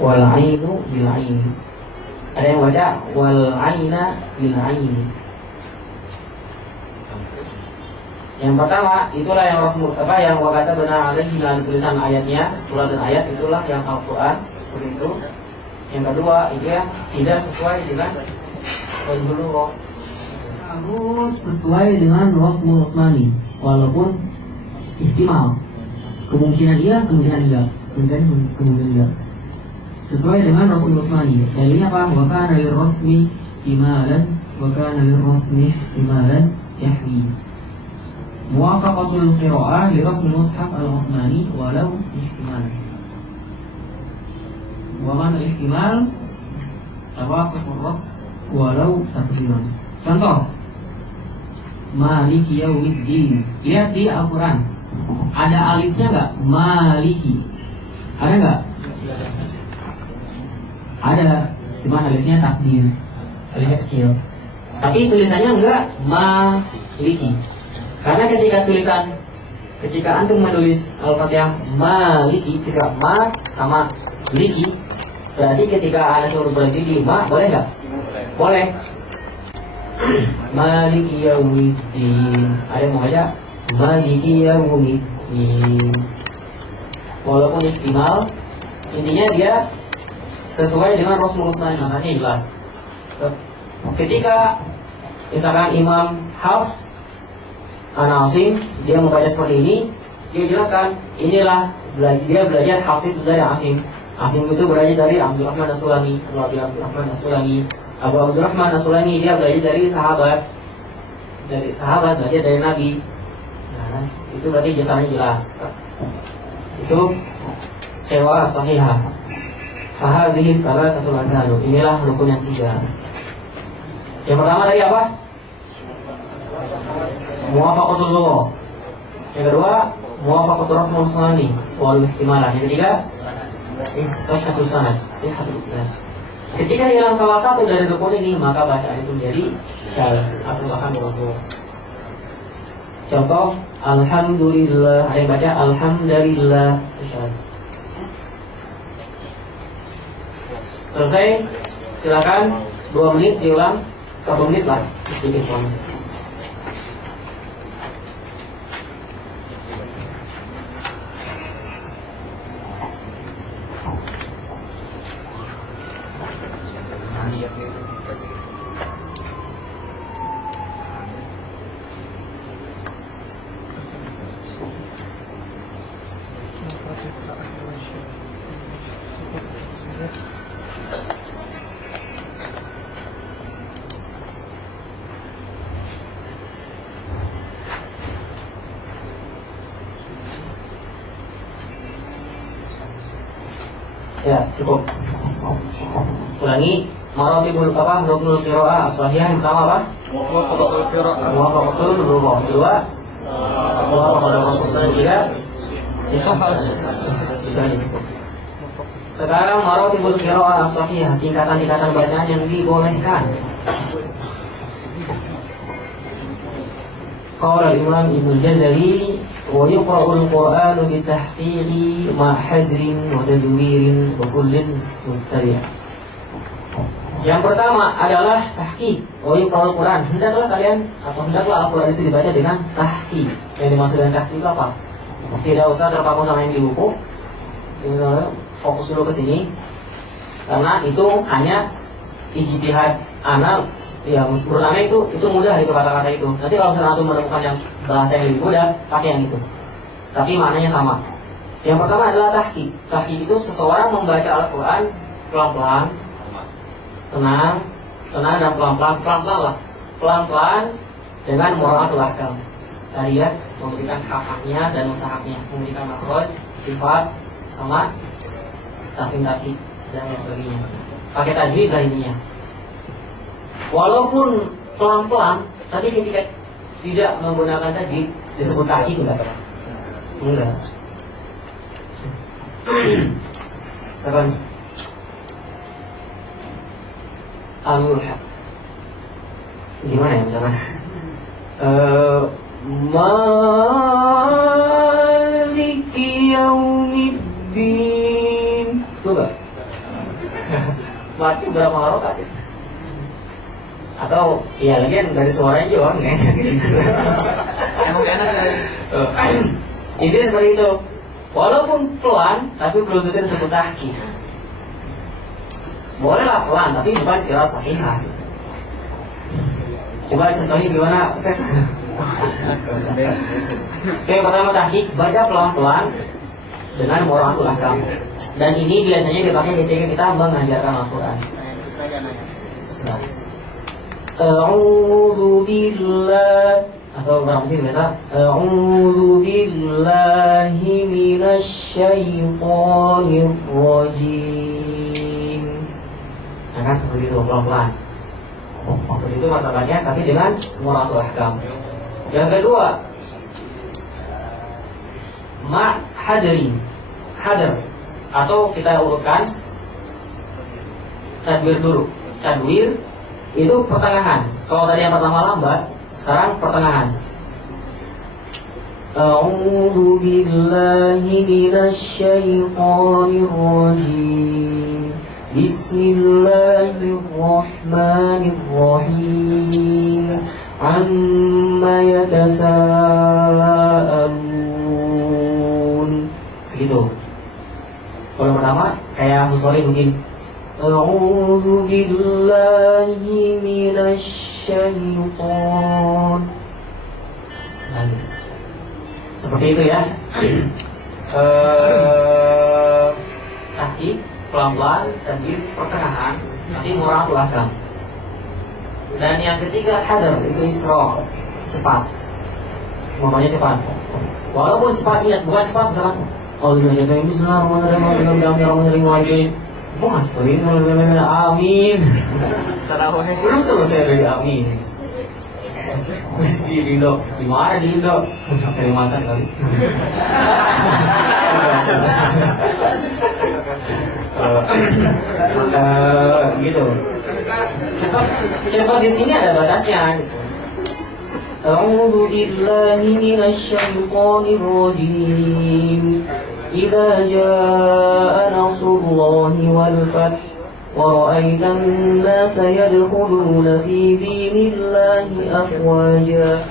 wal ainu bil aini. Ada yang baca wal aina bil aini. Yang pertama itulah yang Rasul yang wakata benar alaihi dengan tulisan ayatnya, surat dan ayat itulah yang Al-Qur'an seperti itu. Yang kedua itu ya tidak sesuai dengan dulu harus sesuai dengan Rasul Utsmani, walaupun istimal kemungkinan iya kemungkinan enggak, kemungkinan enggak sesuai dengan Rasul Utsmani. Dalilnya apa? Wa kana lirrasmi imalan wa kana lirrasmi imalan yahwi. Muwafaqatul qira'ah li rasmi mushaf al-Utsmani walau ihtimal. Wa man ihtimal tawaqqufur rasm walau takdiran. Contoh Maliki yaumiddin. Lihat di Al-Quran ada alifnya enggak? Maliki. Ada enggak? Ada, cuma alifnya takdir, alifnya kecil. Tapi tulisannya enggak Maliki. Karena ketika antum menulis Al-Fatihah Maliki, ketika ma sama liki, berarti ketika ada suruh berhenti di ma, boleh nggak? Boleh. Maliki yaumiddin. Ada yang mau baca Maliki yaumiddin. Walaupun ihtimal, intinya dia sesuai dengan Rasulullah SAW, makanya jelas. Ketika misalkan Imam Hafs An-Asim dia membaca seperti ini, dia jelaskan inilah dia belajar Hafs itu dari Asim. Asim itu belajar dari Abdurrahman As-Sulami. Abu Abdurrahman As-Sulami dia belajar dari sahabat. Belajar dari Nabi. Nah, itu berarti jasanya jelas. Itu sewa sahihah. Fahadhihi salah satu langkah. Inilah rukun yang 3. Yang pertama tadi apa? Muwafaqatul lugha. Yang kedua, muwafaqatul Rasul Utsmani wal ihtimalan. Yang ketiga, sihhatus sanad. Ketika hilang salah satu dari rukun ini, maka bacaan itu menjadi syadz atau bahkan mawdu'. Contoh, alhamdulillah. Ada yang baca alhamdulillah, itu syadz. Selesai. Silakan 2 menit diulang. 1 menit lah sedikit soalnya. Ya, cukup. Ulangi. Maratibul ruknul qiraah as-sahihah. Yang pertama apa? Muwafaqatul qiraah. Muwafaqatul lugha. Kedua, muwafaqatul rasul. Ketiga, sekarang maratibul qiraah as-sahihah, tingkatan-tingkatan bacaan yang dibolehkan. Qala al-Imam Ibnu Jazari wa yuqra'ul Qur'anu bi tahqiqi ma hadrin wa tadwirin wa kullin mubtadi'. Yang pertama adalah tahqiq. Wa yuqra'ul Qur'an, hendaklah kalian atau hendaklah Al-Qur'an itu dibaca dengan tahqiq. Yang dimaksud dengan tahqiq itu apa? Tidak usah terpaku sama yang di buku. Fokus dulu ke sini. Karena itu hanya ijtihad ana. Ya, menurut ana itu mudah itu kata-kata itu. Nanti kalau misalnya antum menemukan yang bahasa yang lebih mudah, pakai yang itu. Tapi maknanya sama. Yang pertama adalah tahqiq. Tahqiq itu seseorang membaca Al-Qur'an pelan-pelan, tenang dan pelan-pelan dengan mura'atul ahkam. Tadi ya, memberikan hak-haknya dan usaha-haknya, memberikan makhraj, sifat, sama tafsir dan lain sebagainya. Pakai tajwid lah intinya. Walaupun pelan-pelan, tapi ketika tidak menggunakan tajwid disebut tahqiq enggak? Enggak. Sekarang gimana ya misalnya? Maliki yaumiddin. Itu enggak? Mati berapa harokat itu? Atau ya lagi dari suaranya juga nggak enak gitu. Emang enak dari ini seperti itu. Walaupun pelan, tapi belum tentu disebut tahqiq. Bolehlah pelan, tapi bukan qiraah sahihah. Coba contohnya gimana, Ustaz? Oke, pertama tahqiq, baca pelan-pelan dengan mura'atul ahkam. Dan ini biasanya dipakai ketika kita mengajarkan Al-Quran. A'udzu billah, atau berapa sih biasa? A'udzu billahi minasyaitonir rajim. Nah kan seperti itu pelan-pelan. Seperti itu martabatnya, tapi dengan mura'atul ahkam. Yang kedua, ma hadrin, hadr, atau kita urutkan tadwir dulu. Tadwir itu pertengahan. Kalau tadi yang pertama lambat, sekarang pertengahan. A'udzu billahi minasyaitonir rajim. Bismillahirrahmanirrahim. Amma yatasaalun. Segitu. Kalau pertama kayak Husori mungkin A'udzu billahi minasyaiton. Seperti itu ya. Tahqiq pelan-pelan, tadi pertengahan, nanti mura'atul ahkam. Dan yang ketiga hadar, itu isra, cepat. Namanya cepat. Walaupun cepat, ingat bukan cepat misalkan Bismillahirrahmanirrahim. Mas, seperti itu, amin. Belum selesai dari amin. Mesti di Indo, di mana di Indo? Kalimantan kali. Gitu. Cepat di sini ada batasnya. Gitu. A'udzu billahi minasyaitonir rajim. Idza jaa nasrullahi wal fath wa ra'aitan nasa yadkhuluna fi dinillahi afwaja.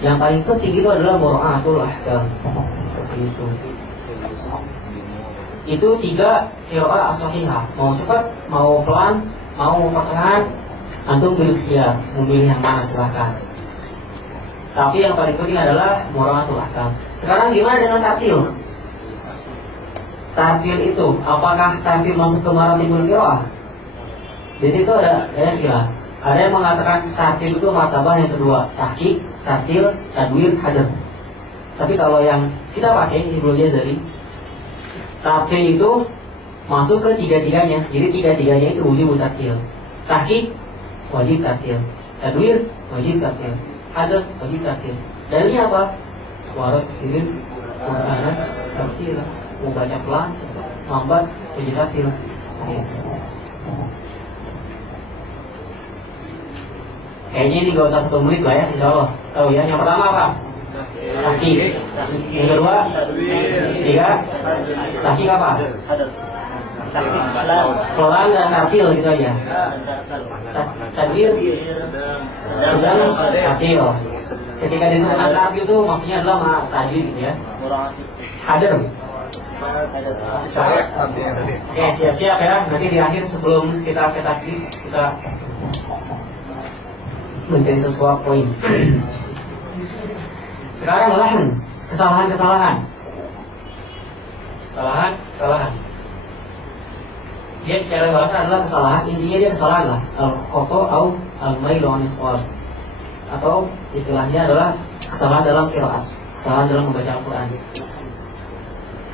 Yang paling penting itu adalah mura'atul ahkam. Seperti itu. Itu 3 qiraah as-sahihah. Mau cepat, mau pelan, mau pertengahan, antum pilih ikhtiar, memilih yang mana silahkan. Tapi yang paling penting adalah mura'atul ahkam. Sekarang gimana dengan tartil? Tartil itu, apakah tartil masuk ke maratibul qiraah? Di situ ada khilaf. Ada yang mengatakan tartil itu martabah yang kedua, tahqiq, tartil, tadwir, hadr. Tapi kalau yang kita pakai Ibnu Jazari, tartil itu masuk ke tiga-tiganya. Jadi tiga-tiganya itu wajib tartil. Tahqiq wajib tartil, tadwir wajib tartil, hadr wajib tartil. Dalilnya apa? Warat tilil Quran tartil. Mau baca pelan, lambat, wajib tartil. Kayaknya ini gak usah 1 menit lah ya, insya Allah. Tahu ya, yang pertama apa? Tahqiq. Yang kedua, 3, tahqiq apa? Pelan dan tartil gitu aja. Tadwir sedang tartil. Ketika disebut tartil itu maksudnya adalah tadwir gitu ya. Hadr. Oke, siap-siap ya. Nanti di akhir sebelum kita ke takdir kita mencari sesuatu poin. Sekarang lahan, kesalahan. Dia secara bahasa adalah kesalahan. Intinya dia kesalahan lah. Al-khata atau al-mailu anis shawab. Atau istilahnya adalah kesalahan dalam qiraat, kesalahan dalam membaca Al-Quran.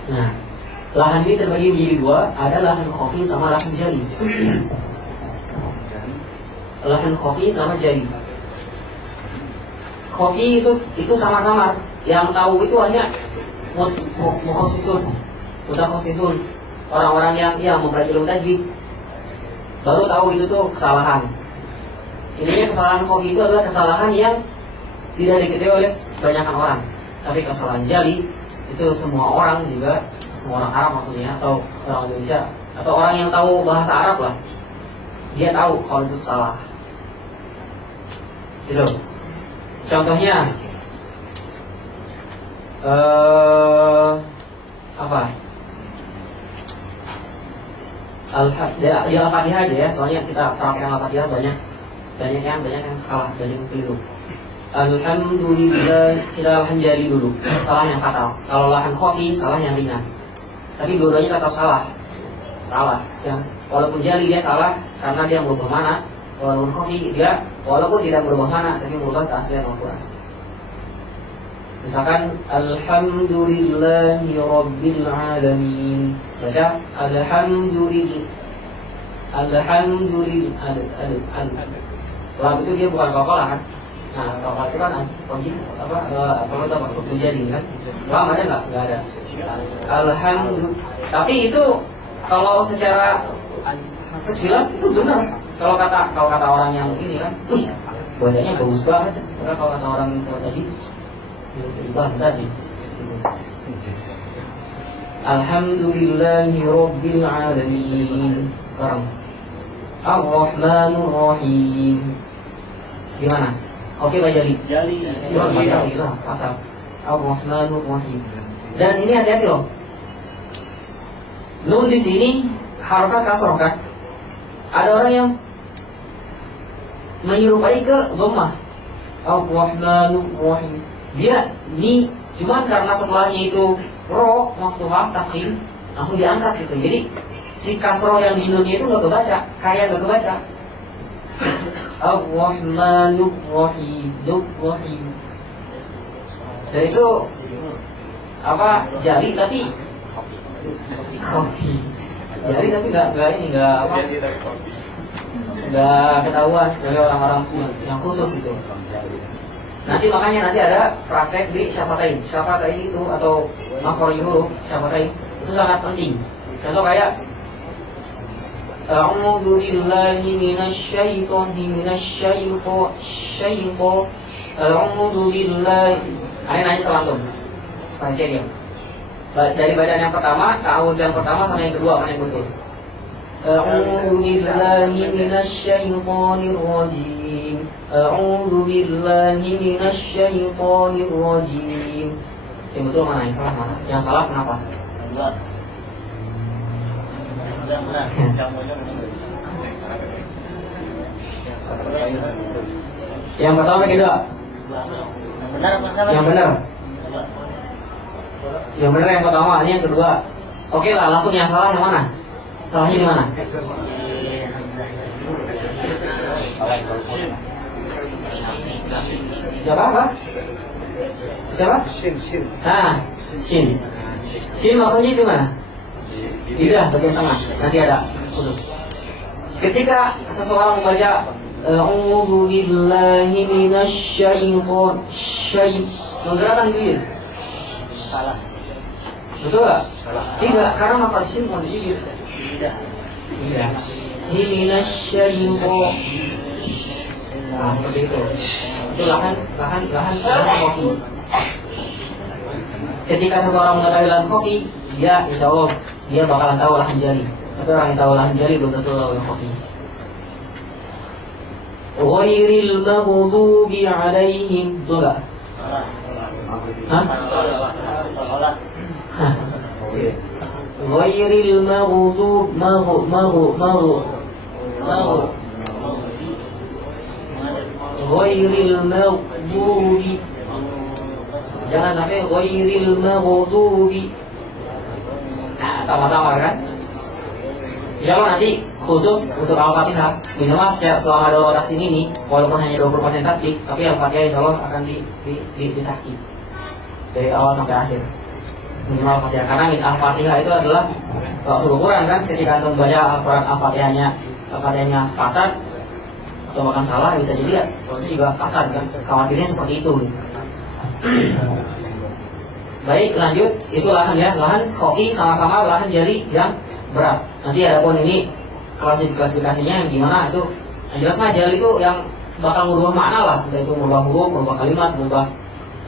Nah, lahan ini terbagi menjadi 2, ada lahan khafi sama lahan jali. Lahan khafi sama jali. Khafi itu sama-sama. Yang tahu itu hanya mutakhasisun, orang-orang yang mempelajari ilmu tajwid. Baru tahu itu tuh kesalahan. Intinya kesalahan khafi itu adalah kesalahan yang tidak diketahui oleh kebanyakan orang. Tapi kesalahan jali itu semua orang juga, semua orang Arab maksudnya, atau orang Indonesia atau orang yang tahu bahasa Arab lah, dia tahu kalau itu salah. Gitu. Contohnya apa? Di Al-Fatihah aja ya, soalnya kita praktekkan Al-Fatihah banyak yang salah, banyak yang keliru. Alhamdulillah, kita lahan jari dulu, salah yang fatal. Kalau lahan khafi, salah yang ringan. Tapi dua-duanya tetap salah. Yang walaupun jari dia salah karena dia merubah mana, walaupun khafi dia walaupun tidak merubah mana, tapi merubah keaslian Al-Quran. Misalkan Alhamdulillahi Rabbil Alamin, baca Alhamdulillah. Lam itu dia bukan kokolah kan? Nah, kokolah itu kan apa untuk menjadi kan? Lam ada nggak? Nggak ada. Alhamdulillah. Tapi itu kalau secara sekilas itu benar. Kalau kata orang yang ini kan, bacanya bagus banget. Kalau kata orang tadi, tadi. Alhamdulillahi Rabbil Alamin. Sekarang Ar-Rahmanur Rahim. Gimana? Oke Pak Jali? Jali lah, patah. Ar-Rahmanur Rahim. Dan ini hati-hati loh. Nun di sini harokat kasroh kan? Ada orang yang menyerupai ke dhammah. Ar-Rahmanur Rahim. Dia ini cuman karena setelahnya itu ro maftuhah tafkhim langsung diangkat gitu. Jadi si kasroh yang di nunnya itu nggak kebaca, kayak nggak kebaca. Ar-Rahmanur Rahim. Jadi itu apa? Jali tapi kopi. Jali tapi nggak ketahuan oleh orang-orang yang khusus itu. Nanti ada praktek di syafatain. Syafatain itu atau makhraj huruf syafatain itu sangat penting. Contoh kayak A'udzu billahi minasyaitonir syaitan. A'udzu billahi. Ini nanya selantum. Baca dia. Dari bacaan yang pertama, ta'awudz yang pertama sama yang kedua mana yang betul? A'udzu billahi minasyaitonir rajim. A'udzu billahi minasyaitonir rajim. Yang betul mana? Yang salah mana? Yang salah kenapa? Yang pertama kedua. Yang benar. Yang benar yang pertama, ini yang kedua. Oke lah, langsung yang salah yang mana? Salahnya di mana? Siapa? Shin. Shin maksudnya itu mana? Lidah bagian tengah. Nanti ada khusus. Ketika seseorang membaca A'udzu billahi minasyaitonir menggerakkan bibir. Salah. Betul nggak? Salah. Tidak, karena makhluk shin bukan di bibir. Tidak. Ini minasyaiton. Nah, seperti itu. Itu lahan kopi. Ketika seseorang mengetahui lahan kopi, dia insya Allah dia bakalan tahu lahan jari. Tapi orang yang tahu lahan jari belum tentu tahu lahan kopi. Ghairil maghdubi alaihim. Betul nggak? Hah? Ghairil maghdub ghairil maghdubi. Jangan sampai ghairil maghdubi. Nah, sama-sama kan? Insyaallah nanti khusus untuk Al-Fatihah minimal selama ada redaksi ini, walaupun hanya 20% taktik, tapi Al-Fatihah insyaallah akan ditahqiq dari awal sampai akhir. Minimal Al-Fatihah, karena Al-Fatihah itu adalah rasul Quran kan. Ketika antum membaca Al-Quran Al-Fatihahnya fasad atau bahkan salah, bisa jadi ya soalnya juga fasad kan. Khawatirnya seperti itu gitu. Baik, lanjut. Itu lahan ya, lahan khofi sama-sama lahan jari yang berat. Nanti adapun ini klasifikasinya yang gimana itu yang jelas mah jari itu yang bakal merubah makna lah, entah itu merubah huruf, merubah kalimat, merubah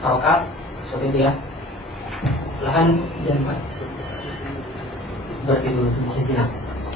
harokat, seperti itu ya. Lahan jari berarti dulu semua sejenak.